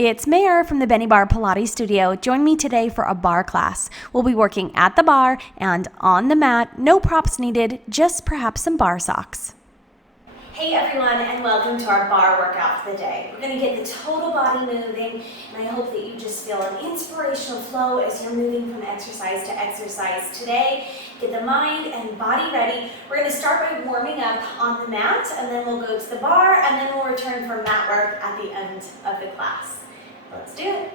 It's Mare from the Bennie Barre Pilates studio. Join me today for a barre class. We'll be working at the barre and on the mat. No props needed, just perhaps some barre socks. Hey everyone, and welcome to our barre workout for the day. We're going to get the total body moving, and I hope that you just feel an inspirational flow as you're moving from exercise to exercise today. Get the mind and body ready. We're going to start by warming up on the mat, and then we'll go to the barre, and then we'll return for mat work at the end of the class. Let's do it.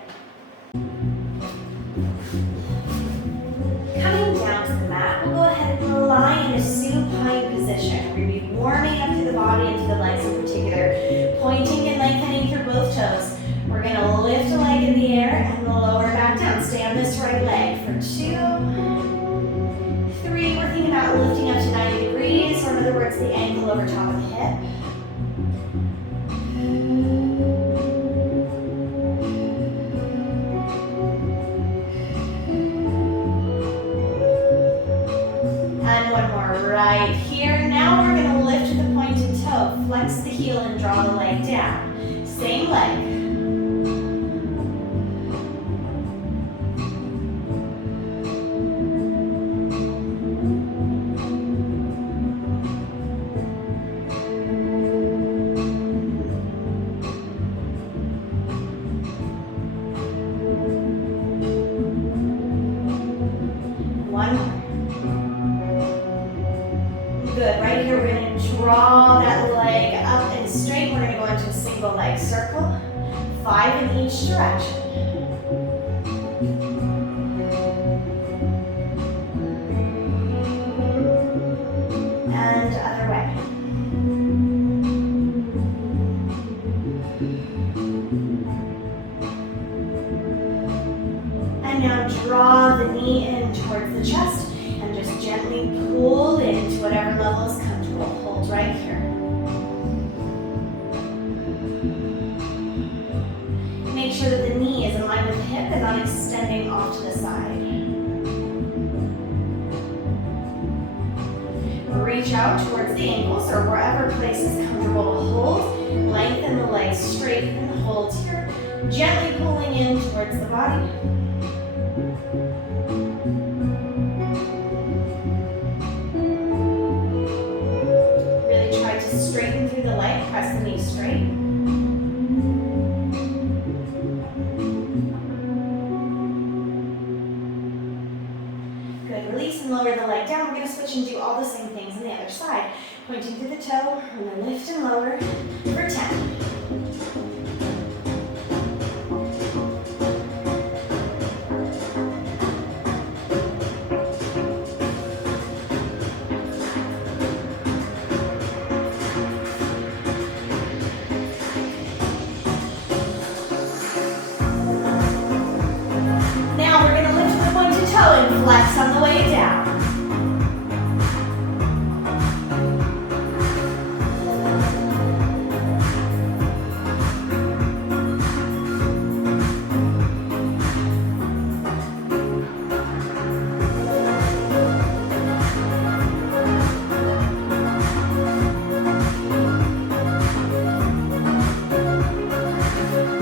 Coming down to the mat, we'll go ahead and lie in a supine position. We're going to be warming up through the body and through the legs in particular, pointing and lengthening through both toes. We're going to lift a leg in the air and lower back down. Stay on this right leg for 2, 3. We're thinking about lifting up to 90 degrees, or in other words, the ankle over top of the hip. Right here. Now we're going to lift the pointed toe, flex the heel and draw the leg down. Same leg. One more. Good. Right here, we're going to draw that leg up and straight. We're going to go into a single leg circle. 5 in each direction. And other way. And now draw the knee in towards the chest. Gently pull into whatever level is comfortable. Hold right here. Make sure that the knee is in line with the hip and not extending off to the side. Reach out towards the ankles or wherever place is comfortable to hold. Lengthen the legs, straighten and hold here. Gently pulling in towards the body. Straighten through the leg, press the knee straight. Good, release and lower the leg down. We're going to switch and do all the same things on the other side. Pointing through the toe, and then lift and lower for 10. And flex on the way down.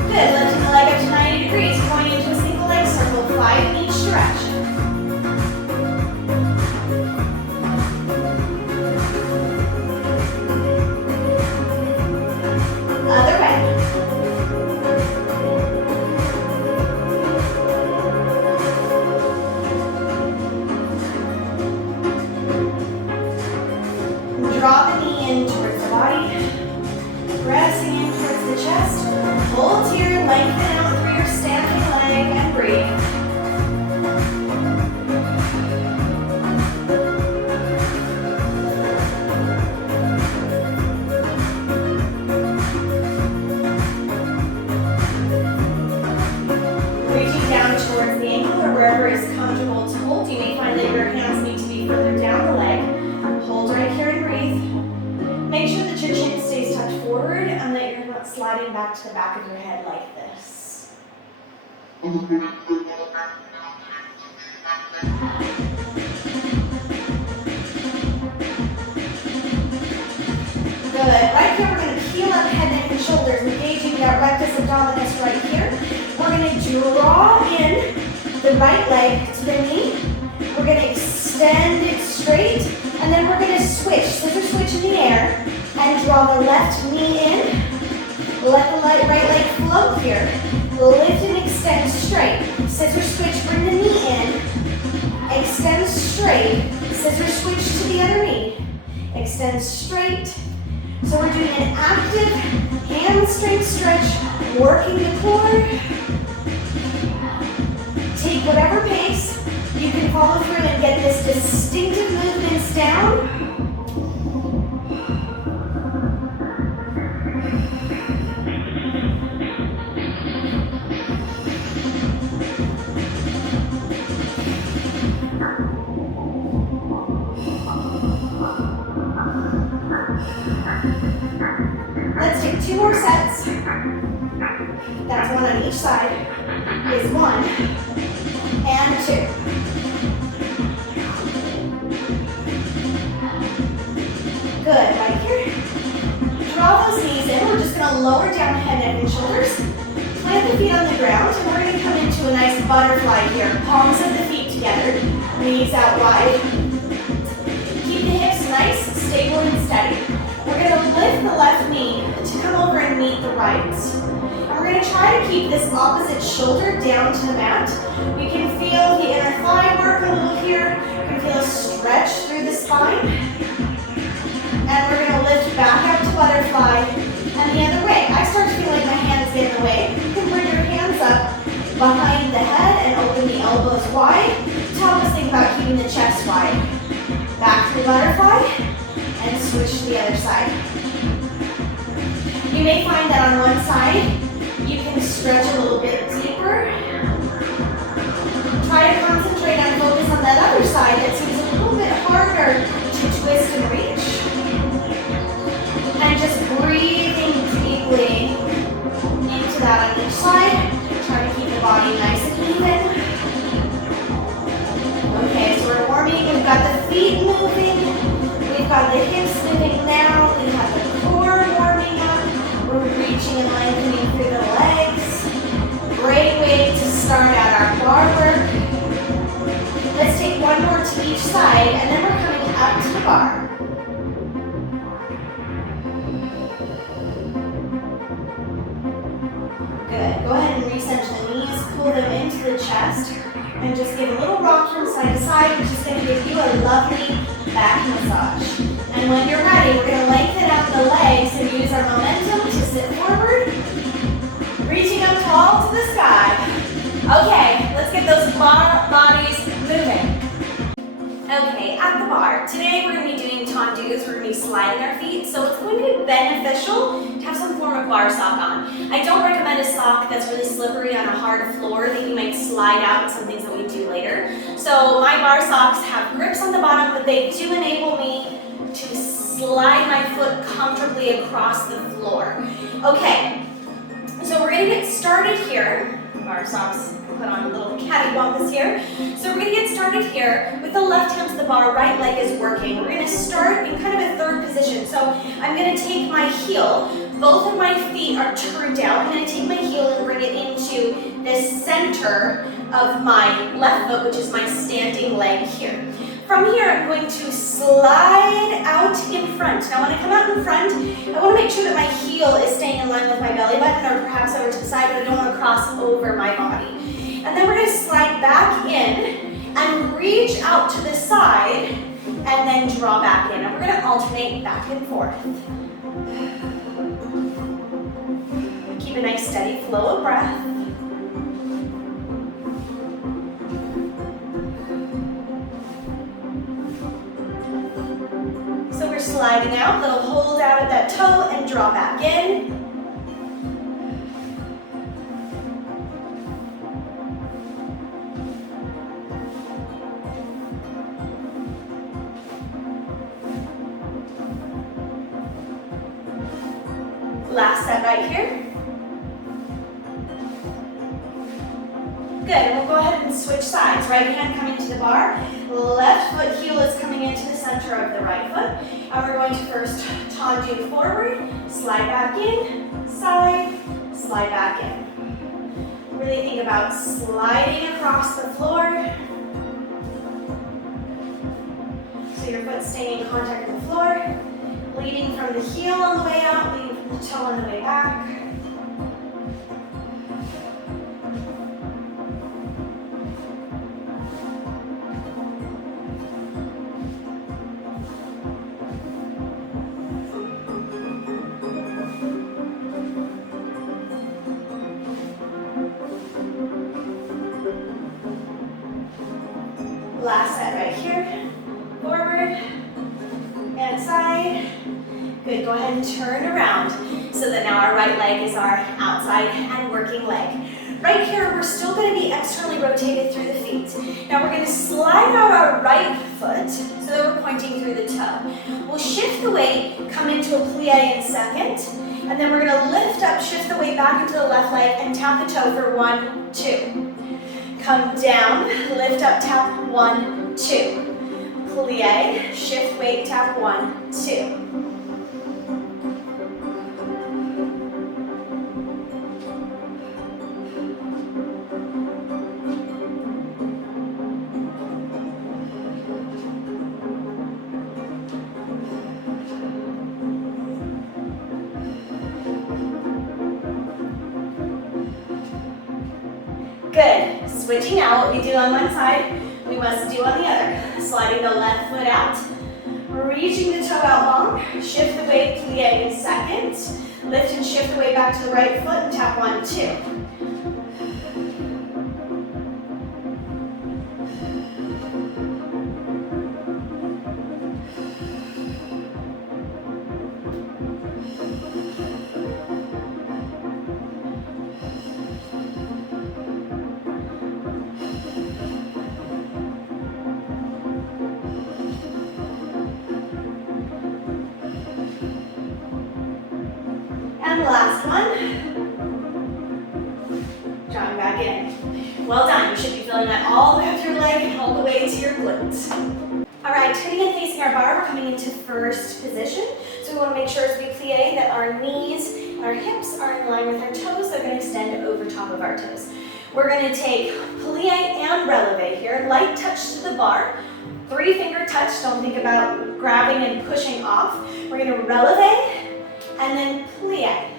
Good, lifting the leg up to 90 degrees, going into a single leg circle, 5 in each direction. Draw the knee in towards the body, pressing in towards the chest. Hold here, lengthen out through your standing leg and breathe. Reaching down towards the ankle or wherever is comfortable to hold. You may find that your hands need to be further down the leg. Hold right here and breathe. Make sure that your chin stays tucked forward and that you're not sliding back to the back of your head like this. Good. Right here, we're going to peel up head, neck, and shoulders, engaging that rectus abdominis right here. draw in the right leg to the knee. We're going to extend it straight, and then we're going to switch, scissor switch in the air, and draw the left knee in. Let the right leg float here. Lift and extend straight. Scissor switch, bring the knee in. Extend straight. Scissor switch to the other knee. Extend straight. So we're doing an active hamstring stretch, working the core. Take whatever pace you can follow through and get this distinctive movements down. Let's take 2 more sets. That's 1 on each side. Is 1 and 2. Good, right here. Draw those knees in. We're just going to lower down head, neck, and shoulders. Plant the feet on the ground, and we're going to come into a nice butterfly here. Palms of the feet together, knees out wide. Keep the hips nice, stable, and steady. We're going to lift the left knee to come over and meet the right. And we're going to try to keep this opposite shoulder down to the mat. You can feel the inner thigh work a little here. You can feel a stretch through the spine. And we're going to lift back out to butterfly and the other way. I start to feel like my hands get in the way. You can bring your hands up behind the head and open the elbows wide to help us think about keeping the chest wide. Back to the butterfly. And switch to the other side. You may find that on one side, you can stretch a little bit deeper. Try to concentrate and focus on that other side that seems a little bit harder to twist and reach. And just breathing deeply into that on each side. Try to keep the body nice and even. Okay, so we're warming. We've got the feet moving. We've got the hips moving now. We have the core warming up. We're reaching and lengthening through the legs. Great way to start out our bar work. Let's take 1 more to each side, and then we're coming up to the bar. Good. Go ahead and recenter the knees. Pull them into the chest. And just give a little rock from side to side, which is going to give you a lovely back massage. And when you're ready, we're going to lengthen out the legs and use our momentum to sit forward, reaching up tall to the sky. Okay, let's get those bodies moving. Okay, at the bar, today we're going to be doing tendus. We're going to be sliding our feet, so it's going to be beneficial to have some form of bar sock on. I don't recommend a sock that's really slippery on a hard floor that you might slide out, some things that we do later. So my bar socks have grips on the bottom, but they do enable me to slide my foot comfortably across the floor. Okay, so we're going to get started here. Bar socks, put on a little cattywampus here. So we're going to get started here with the left hand to the bar, right leg is working. We're going to start in kind of a third position. So I'm going to take my heel, both of my feet are turned out. I'm going to take my heel and bring it into the center of my left foot, which is my standing leg here. From here, I'm going to slide out in front. Now, when I come out in front, I want to make sure that my heel is staying in line with my belly button or perhaps over to the side, but I don't want to cross over my body. And then we're going to slide back in and reach out to the side and then draw back in. And we're going to alternate back and forth. Keep a nice steady flow of breath. So we're sliding out, little hold out at that toe and draw back in. Last set right here. Good, and we'll go ahead and switch sides. Right hand coming to the bar, left foot heel is coming into the center of the right foot. And we're going to first tendu forward, slide back in, side, slide back in. Really think about sliding across the floor. So your foot's staying in contact with the floor. Leading from the heel on the way out, leading from the toe on the way back. Last set right here. Forward and side. Good, go ahead and turn around so that now our right leg is our outside and working leg. Right here, we're still going to be externally rotated through the feet. Now we're going to slide out our right foot so that we're pointing through the toe. We'll shift the weight, come into a plie in second, and then we're going to lift up, shift the weight back into the left leg, and tap the toe for 1, 2. Come down, lift up, tap 1, 2. Plie, shift weight, tap 1, 2. Good. Switching out, what we do on one side, we must do on the other. Sliding the left foot out, reaching the toe out long, shift the weight, plie in second, lift and shift the weight back to the right foot and tap 1, 2. And last one. Drawing back in. Well done. You should be feeling that all the way up your leg and all the way to your glutes. All right, turning and facing our bar, we're coming into first position. So we want to make sure as we plie that our knees and our hips are in line with our toes. They're going to extend over top of our toes. We're going to take plie and releve here. Light touch to the bar. 3-finger touch. Don't think about grabbing and pushing off. We're going to releve and then plie.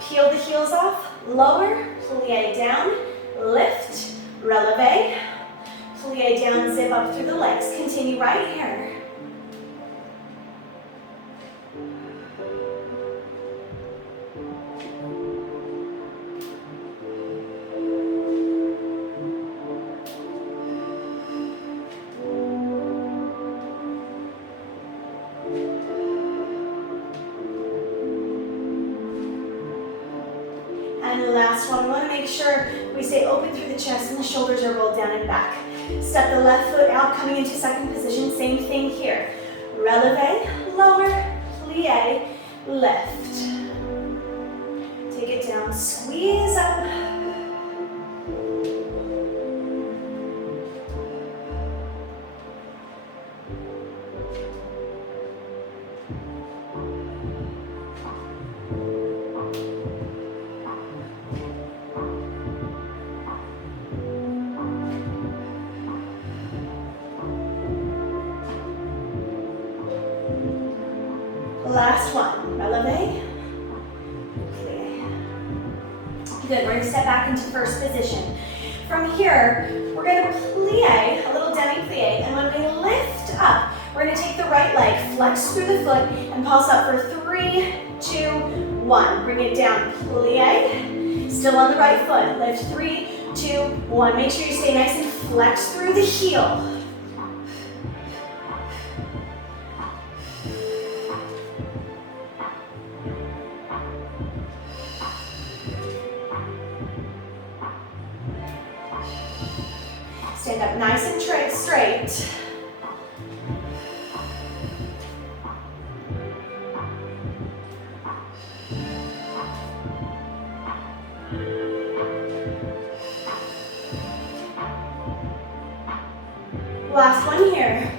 Peel the heels off, lower, plie down, lift, releve, plie down, zip up through the legs. Continue right here. And the last one, we want to make sure we stay open through the chest and the shoulders are rolled down and back. Step the left foot out, coming into second position. Same thing here. Releve, lower, plie, lift. Take it down, squeeze up. Last one, releve, plie. Good, we're going to step back into first position. From here, we're going to plie, a little demi-plie, and when we lift up, we're going to take the right leg, flex through the foot, and pulse up for 3, 2, 1. Bring it down, plie, still on the right foot. Lift 3, 2, 1. Make sure you stay nice and flex through the heel. Stand up nice and straight. Last one here.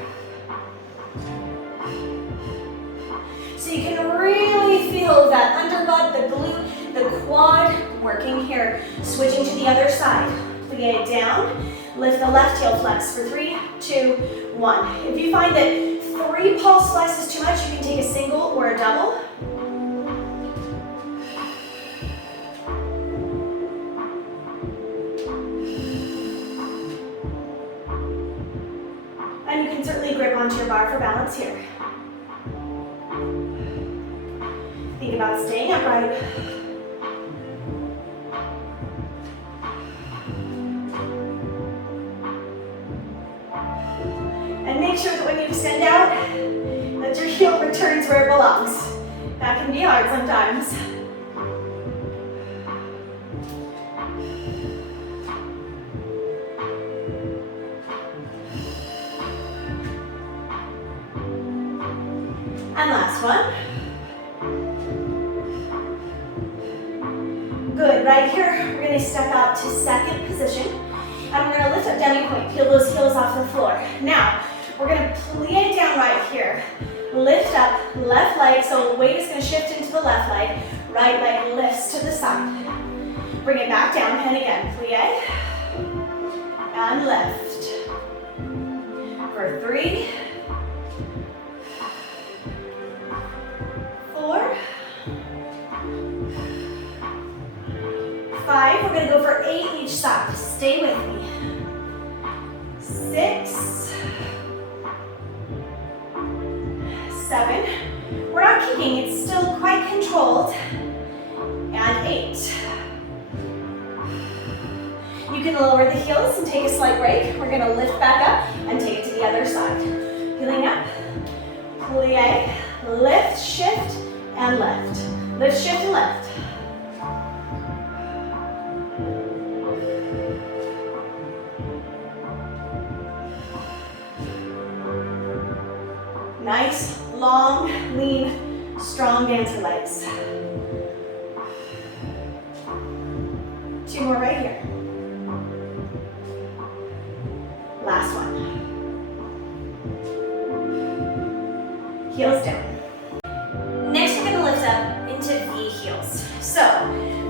So you can really feel that underbutt, the glute, the quad, working here. Switching to the other side. Plie down, lift the left heel flex for 3, 2, 1. If you find that 3 pulse flex is too much, you can take a single or a double. And you can certainly grip onto your bar for balance here. Think about staying upright. And make sure that when you extend out, that your heel returns where it belongs. That can be hard sometimes. And last one. Good, right here, we're gonna step out to second position, and we're gonna lift up demi-point, peel those heels off the floor. Now, we're gonna plie down right here. Lift up, left leg, so weight is gonna shift into the left leg. Right leg lifts to the side. Bring it back down, and again, plie, and lift. For 3, 4, 5, we're gonna go for 8 each side. Stay with me. 6, 7, we're not kicking, it's still quite controlled, and 8. You can lower the heels and take a slight break. We're gonna lift back up and take it to the other side. Peeling up, plie, lift, shift, and lift. Lift, shift, and lift. Nice, long, lean, strong dancer legs. 2 more right here. Last one. Heels down. Next, we're gonna lift up into V heels. So,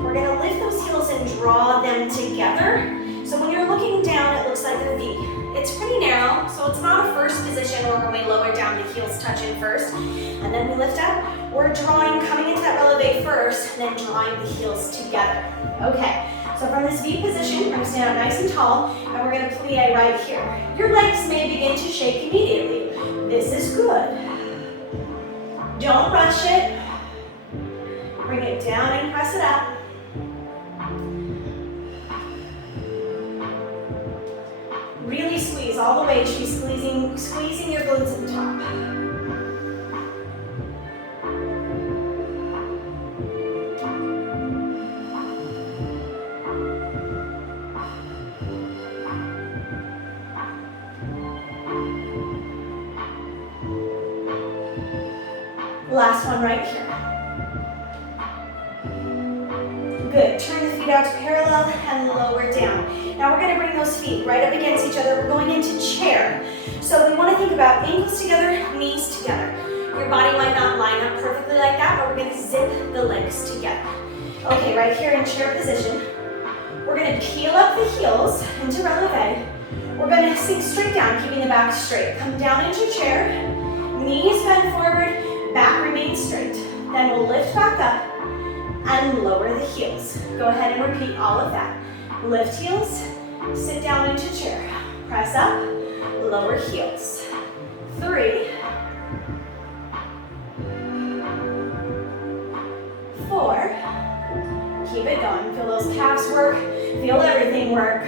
we're gonna lift those heels and draw them together. So when you're looking down, it looks like a V. It's pretty narrow, so it's not a first position where when we lower down, the heels touch in first, and then we lift up. We're drawing, coming into that releve first, and then drawing the heels together. Okay, so from this V position, we're gonna stand up nice and tall, and we're gonna plie right here. Your legs may begin to shake immediately. This is good. Don't rush it. Bring it down and press it up. Really squeeze all the way. You should be squeezing your glutes at the top. Last one right here. Good. Turn the feet out to parallel and lower down. Now we're going to bring those feet right up against each other. We're going into chair. So we want to think about ankles together, knees together. Your body might not line up perfectly like that, but we're going to zip the legs together. Okay, right here in chair position, we're going to peel up the heels into releve. We're going to sink straight down, keeping the back straight. Come down into chair, knees bend forward, back remains straight. Then we'll lift back up and lower the heels. Go ahead and repeat all of that. Lift heels, sit down into chair. Press up, lower heels. 3, 4, keep it going. Feel those calves work, feel everything work.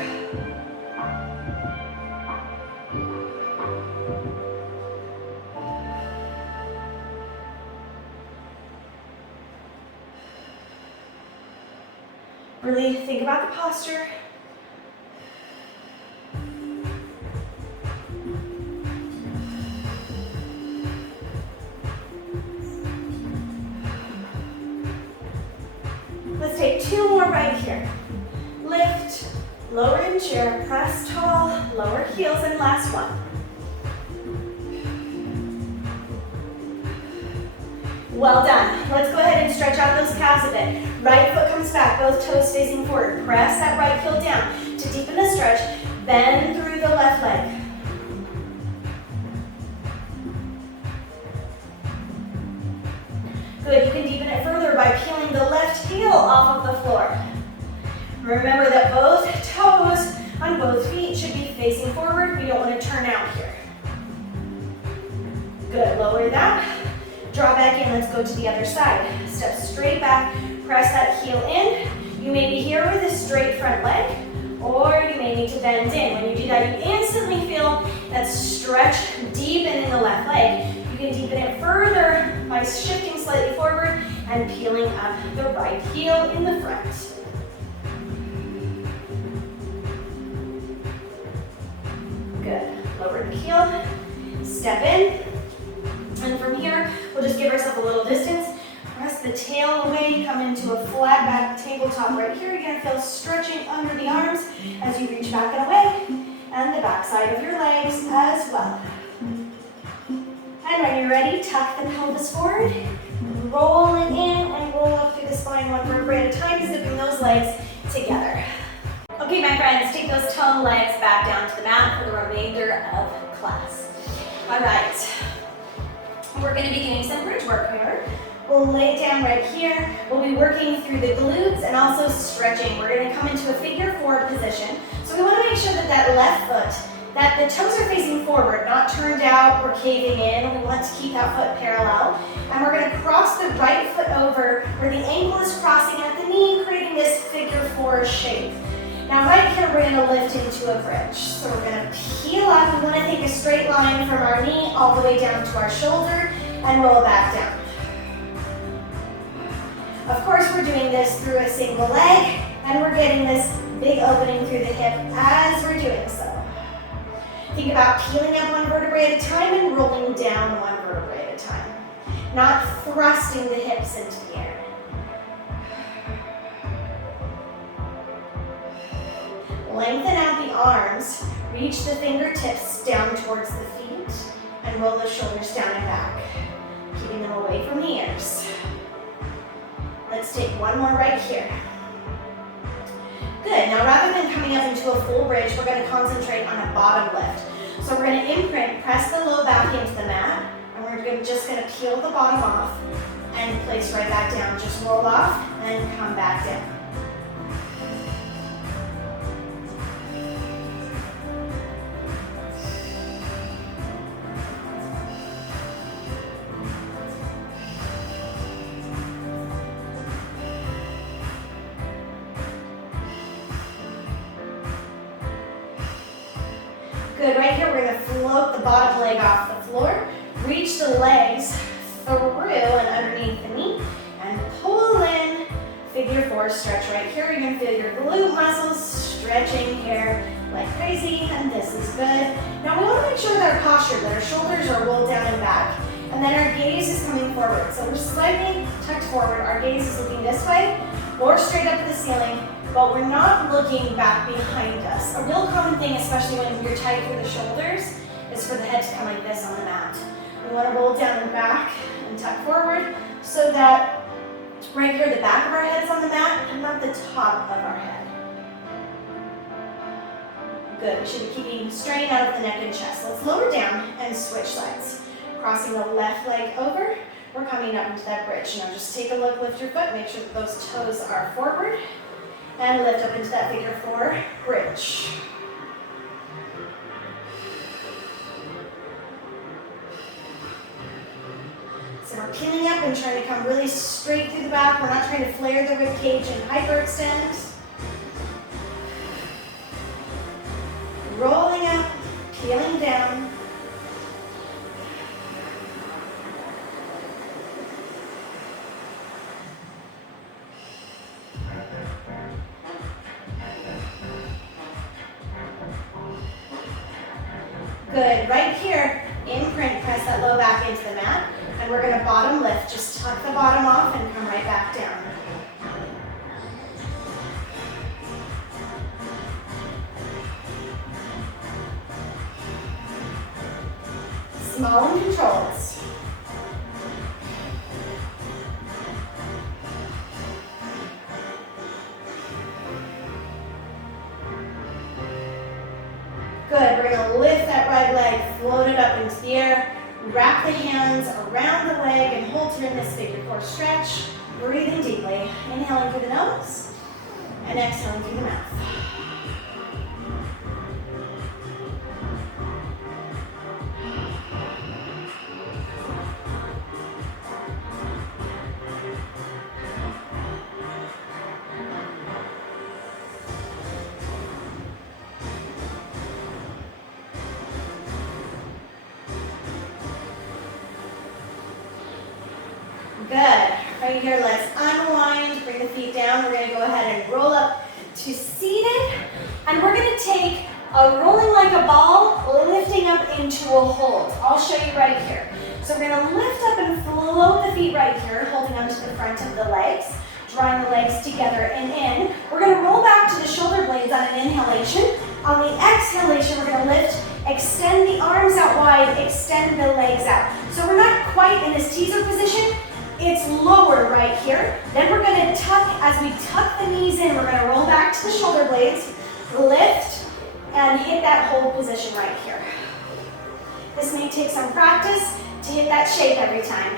Really think about the posture. Let's take 2 more right here. Lift, lower in chair, press tall, lower heels, and last one. Well done. Let's go ahead and stretch out those calves a bit. Right foot comes back, both toes facing forward. Press that right heel down to deepen the stretch. Bend through the left leg. Good, you can deepen it further by peeling the left heel off of the floor. Remember that both toes on both feet should be facing forward. We don't want to turn out here. Good, lower that. Draw back in, let's go to the other side. Step straight back, press that heel in. You may be here with a straight front leg, or you may need to bend in. When you do that, you instantly feel that stretch deepen in the left leg. You can deepen it further by shifting slightly forward and peeling up the right heel in the front. Good. Lower the heel, step in, and from here, we'll just give ourselves a little distance. Press the tail away, come into a flat back tabletop right here. You're gonna feel stretching under the arms as you reach back and away, and the back side of your legs as well. And when you're ready, tuck the pelvis forward, roll it in and roll up through the spine one vertebrae at a time, zipping those legs together. Okay, my friends, take those toe legs back down to the mat for the remainder of class. All right, we're gonna be doing some bridge work here. We'll lay it down right here. We'll be working through the glutes and also stretching. We're gonna come into a figure four position. So we wanna make sure that that left foot, that the toes are facing forward, not turned out or caving in. We want to keep that foot parallel. And we're gonna cross the right foot over where the ankle is crossing at the knee, creating this figure four shape. Now right here, we're gonna lift into a bridge. So we're gonna peel up. We wanna take a straight line from our knee all the way down to our shoulder and roll back down. Of course, we're doing this through a single leg, and we're getting this big opening through the hip as we're doing so. Think about peeling up one vertebrae at a time and rolling down one vertebrae at a time, not thrusting the hips into the air. Lengthen out the arms, reach the fingertips down towards the feet, and roll the shoulders down and back, keeping them away from the ears. Let's take one more right here. Good, now rather than coming up into a full bridge, we're gonna concentrate on a bottom lift. So we're gonna imprint, press the low back into the mat, and we're just gonna peel the bottom off and place right back down. Just roll off and come back down. Good, right here we're gonna float the bottom leg off the floor, reach the legs through and underneath the knee, and pull in, figure four, stretch right here. You're gonna feel your glute muscles stretching here like crazy, and this is good. Now we wanna make sure with our posture that our shoulders are rolled down and back, and then our gaze is coming forward. So we're slightly tucked forward, our gaze is looking this way, or straight up to the ceiling, but we're not looking back behind us. A real common thing, especially when you're tight through the shoulders, is for the head to come like this on the mat. We want to roll down and back and tuck forward so that right here the back of our head is on the mat and not the top of our head. Good, we should be keeping strain out of the neck and chest. Let's lower down and switch sides. Crossing the left leg over, we're coming up into that bridge. Now just take a look, lift your foot, make sure that those toes are forward, and lift up into that figure four bridge. So we're peeling up and trying to come really straight through the back. We're not trying to flare the rib cage and hyperextend. Rolling up, peeling down. Good, right here, imprint, press that low back into the mat, and we're gonna bottom lift. Just tuck the bottom off and come right back down. Small and controlled. Good, we're gonna lift that right leg, float it up into the air, wrap the hands around the leg and hold here in this figure four stretch. Breathing deeply, inhaling through the nose and exhaling through the mouth. Good. Right here, let's unwind, bring the feet down. We're going to go ahead and roll up to seated. And we're going to take a rolling like a ball, lifting up into a hold. I'll show you right here. So we're going to lift up and float the feet right here, holding onto the front of the legs, drawing the legs together and in. We're going to roll back to the shoulder blades on an inhalation. On the exhalation, we're going to lift, extend the arms out wide, extend the legs out. So we're not quite in this teaser position. It's lower right here. Then we're going to tuck, as we tuck the knees in, we're going to roll back to the shoulder blades, lift, and hit that hold position right here. This may take some practice to hit that shape every time.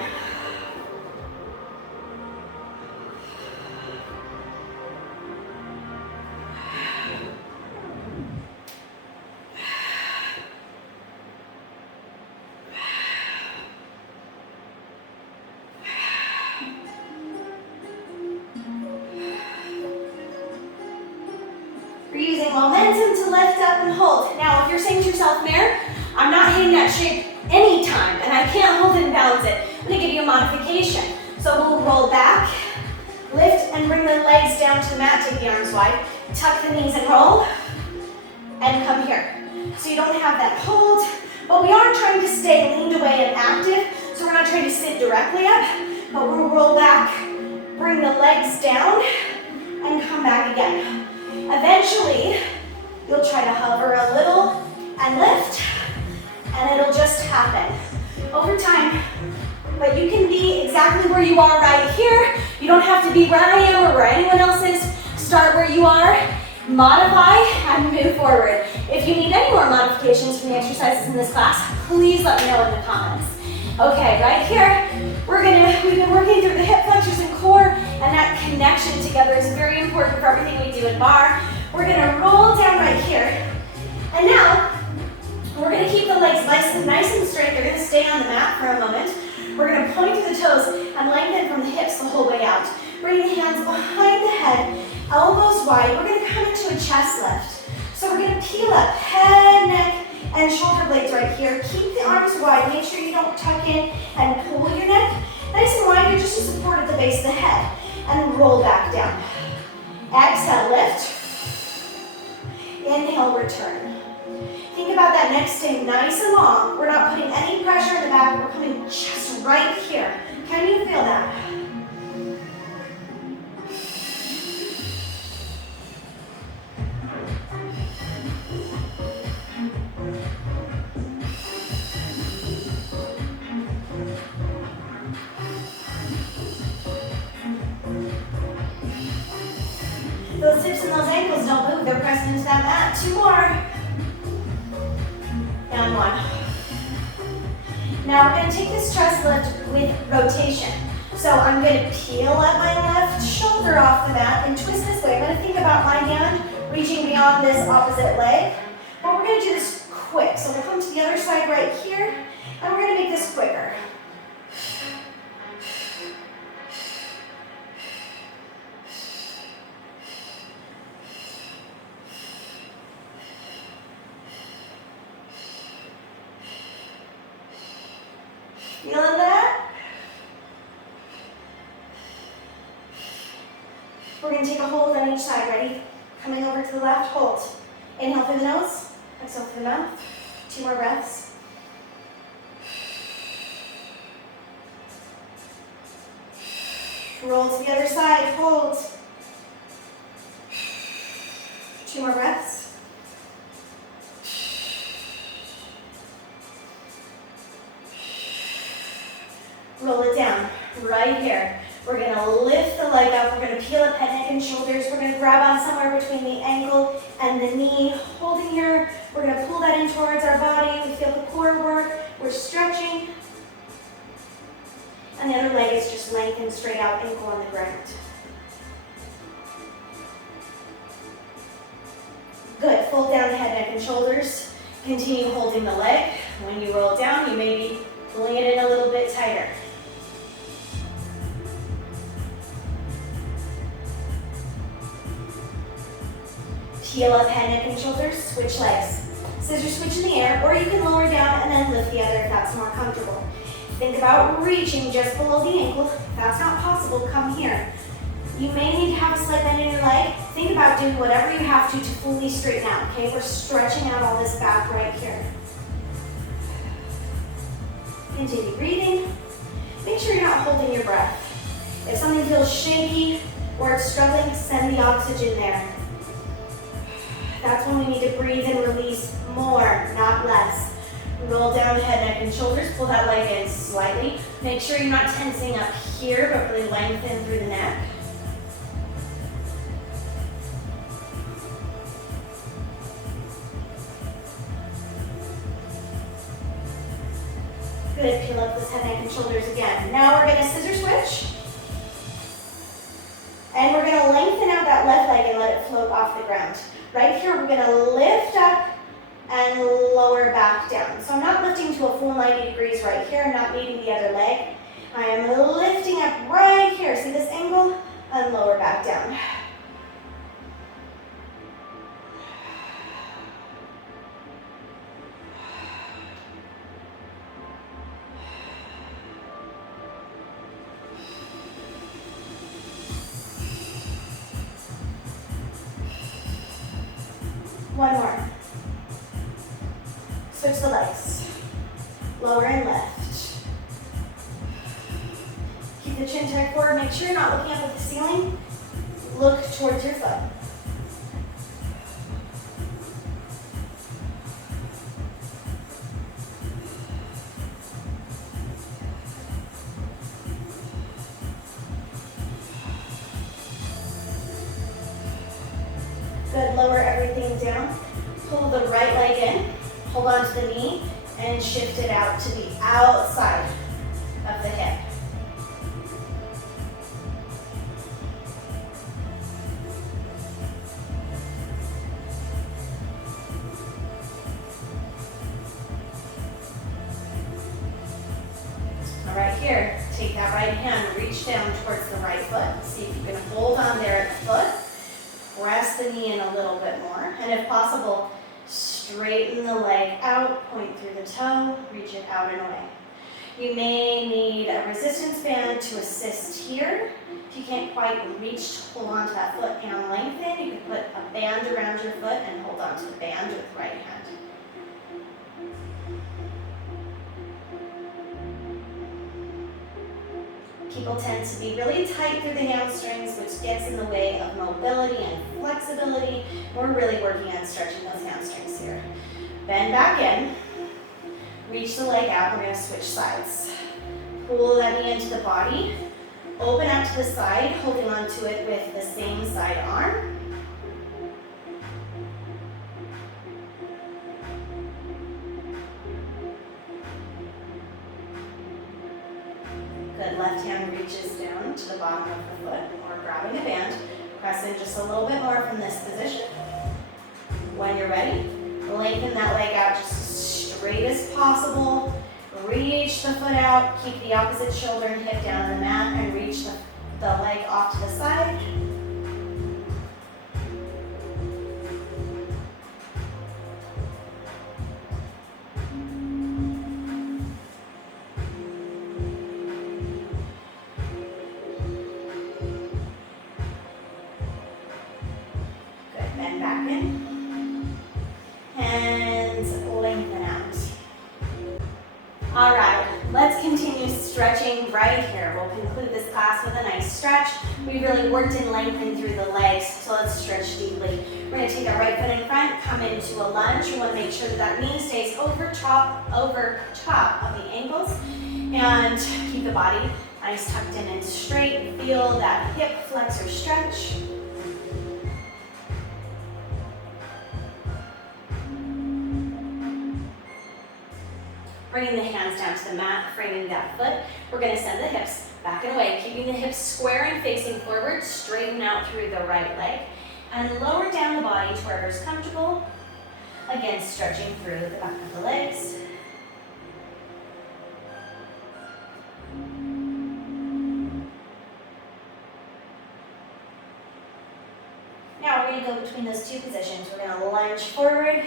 We're using momentum to lift up and hold. Now, if you're saying to yourself, Mare, I'm not hitting that shape anytime, and I can't hold it and balance it, I'm going to give you a modification. So we'll roll back, lift, and bring the legs down to the mat, take the arms wide, tuck the knees and roll, and come here. So you don't have that hold, but we are trying to stay leaned away and active, so we're not trying to sit directly up, but we'll roll back, bring the legs down, and come back again. Eventually, you'll try to hover a little and lift, and it'll just happen over time. But you can be exactly where you are right here. You don't have to be where I am or where anyone else is. Start where you are, modify, and move forward. If you need any more modifications from the exercises in this class, please let me know in the comments. Okay, right here, we've been working through the hip flexors and core, and that connection together is very important for everything we do in bar. We're gonna roll down right here. And now, we're gonna keep the legs nice and straight. They're gonna stay on the mat for a moment. We're gonna point to the toes and lengthen from the hips the whole way out. Bring the hands behind the head, elbows wide. We're gonna come into a chest lift. So we're gonna peel up, head, neck, and shoulder blades right here. Keep the arms wide. Make sure you don't tuck in and pull your neck. Nice and wide, you're just to support at the base of the head. And roll back down. Exhale, lift. Inhale, return. Think about that neck staying nice and long. We're not putting any pressure in the back. We're coming just right here. Can you feel that? Those hips and those ankles don't move. They're pressing into that mat. Two more. And one. Now we're going to take this chest lift with rotation. So I'm going to peel up my left shoulder off the mat and twist this way. I'm going to think about my hand reaching beyond this opposite leg. But we're going to do this quick. So we're going to come to the other side right here, and we're going to make this quicker. Feeling that? We're going to take a hold on each side. Ready? Coming over to the left, hold. Inhale through the nose, exhale through the mouth. 2 more breaths. Roll to the other side, hold. 2 more breaths. Roll it down, right here. We're gonna lift the leg up. We're gonna peel up head, neck, and shoulders. We're gonna grab on somewhere between the ankle and the knee. Holding here, we're gonna pull that towards our body. We feel the core work. We're stretching. And the other leg is just lengthened straight out, ankle on the ground. Good. Fold down the head, neck, and shoulders. Continue holding the leg. When you roll down, you may be pulling it in a little bit tighter. Heel up, head, neck, and shoulders. Switch legs. Scissor switch in the air, or you can lower down and then lift the other if that's more comfortable. Think about reaching just below the ankle. If that's not possible, come here. You may need to have a slight bend in your leg. Think about doing whatever you have to fully straighten out, okay? We're stretching out all this back right here. Continue breathing. Make sure you're not holding your breath. If something feels shaky or it's struggling, send the oxygen there. That's when we need to breathe and release more, not less. Roll down head, neck, and shoulders. Pull that leg in slightly. Make sure you're not tensing up here, but really lengthen through the neck. Good. Peel up this head, neck, and shoulders again. Now we're going to scissor switch. And we're going to lengthen out that left leg and let it float off the ground. Right here, we're going to lift up and lower back down. So I'm not lifting to a full 90 degrees right here. I'm not meeting the other leg. I am lifting up right here. See this angle? And lower back down. One more. Switch the legs. Lower and left. Keep the chin tucked forward. Make sure you're not looking up at the ceiling. Look towards your foot. Good. Lower everything down. Pull the right leg in. Hold on to the knee and shift it out to the outside of the hip. All right, here, take that right hand, reach down towards the right foot. See if you can hold on there at the foot. Press the knee in a little bit more, and if possible, straighten the leg out, point through the toe, reach it out and away. You may need a resistance band to assist here. If you can't quite reach to hold on to that foot and lengthen, you can put a band around your foot and hold on to the band with the right hand. People tend to be really tight through the hamstrings, which gets in the way of mobility and flexibility. We're really working on stretching those hamstrings here. Bend back in, reach the leg out. We're going to switch sides. Pull that knee into the body, open out to the side, holding on to it with the same side arm. Good. Left hand reaches down to the bottom of the foot, or grabbing a band. Press in just a little bit more from this position. When you're ready, lengthen that leg out just as straight as possible. Reach the foot out. Keep the opposite shoulder and hip down on the mat, and reach the leg off to the side. All right, let's continue stretching right here. We'll conclude this class with a nice stretch. We really worked in lengthening through the legs, so let's stretch deeply. We're gonna take our right foot in front, come into a lunge. We wanna make sure that that knee stays over top of the ankles, and keep the body nice tucked in and straight. Feel that hip flexor stretch. Bringing the hands down to the mat, framing that foot. We're gonna send the hips back and away, keeping the hips square and facing forward, straighten out through the right leg, and lower down the body to wherever's comfortable. Again, stretching through the back of the legs. Now we're going to go between those two positions. We're going to lunge forward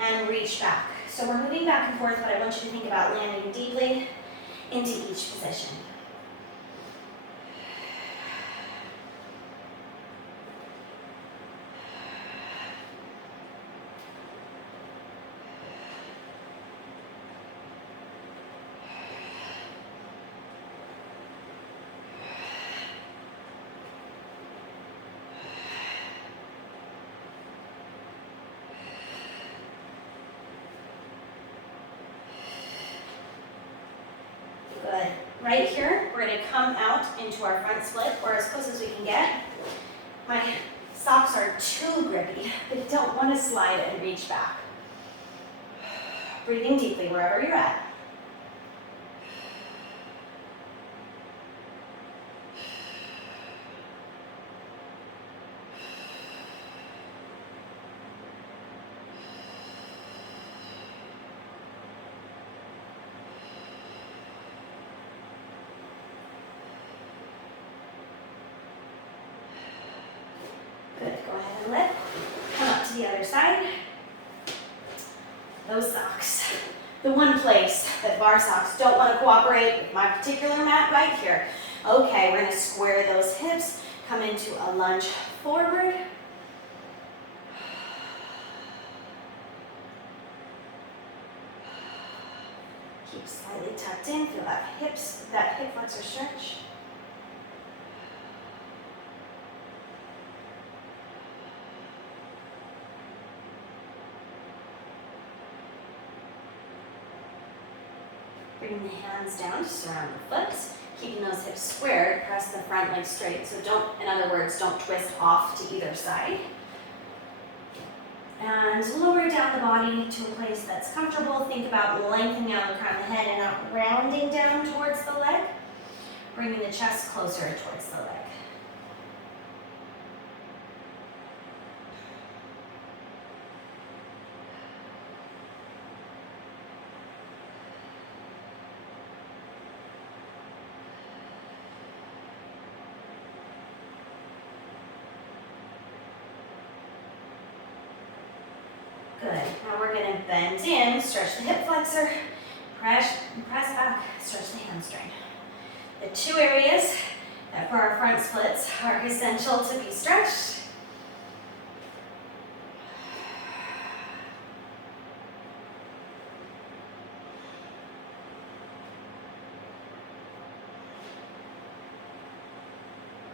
and reach back. So we're moving back and forth, but I want you to think about landing deeply into each position. Good. Right here, we're going to come out into our front split, or as close as we can get. My socks are too grippy. They don't want to slide and reach back. Breathing deeply wherever you're at. Good, go ahead and lift. Come up to the other side. Those socks. The one place that bar socks don't want to cooperate with my particular mat right here. Okay, we're going to square those hips, come into a lunge forward. Keep slightly tucked in, feel that hip flexor stretch. Bring the hands down to surround the foot, keeping those hips squared, press the front leg straight. So in other words, don't twist off to either side. And lower down the body to a place that's comfortable. Think about lengthening out the crown of the head and not rounding down towards the leg. Bringing the chest closer towards the leg. Good. Now we're going to bend in, stretch the hip flexor, press back, stretch the hamstring. The two areas that for our front splits are essential to be stretched.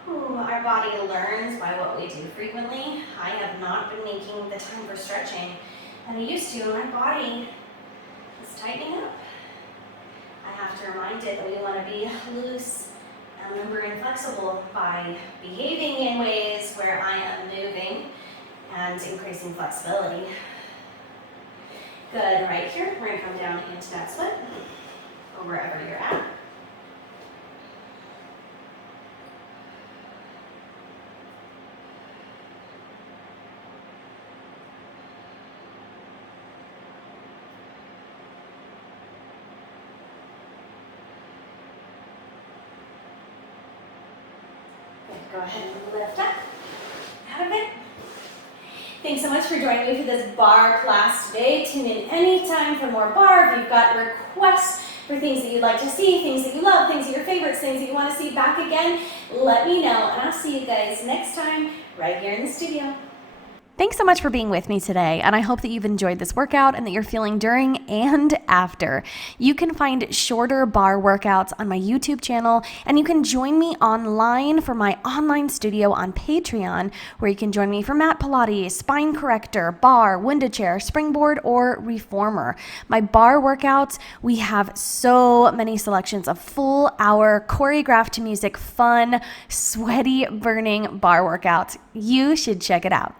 Our body learns by what we do frequently. I have not been making the time for stretching that I used to. My body is tightening up. I have to remind it that we want to be loose and limber and flexible by behaving in ways where I am moving and increasing flexibility. Good, right here, we're going to come down into that split, or wherever you're at. Go ahead and lift up out of it. Thanks so much for joining me for this bar class today. Tune in anytime for more bar. If you've got requests for things that you'd like to see, things that you love, things that are your favorites, things that you want to see back again, let me know. And I'll see you guys next time right here in the studio. Thanks so much for being with me today, and I hope that you've enjoyed this workout and that you're feeling during and after. You can find shorter bar workouts on my YouTube channel, and you can join me online for my online studio on Patreon, where you can join me for mat Pilates, spine corrector, bar, window chair, springboard, or reformer. My bar workouts, we have so many selections of full hour choreographed to music, fun, sweaty, burning bar workouts. You should check it out.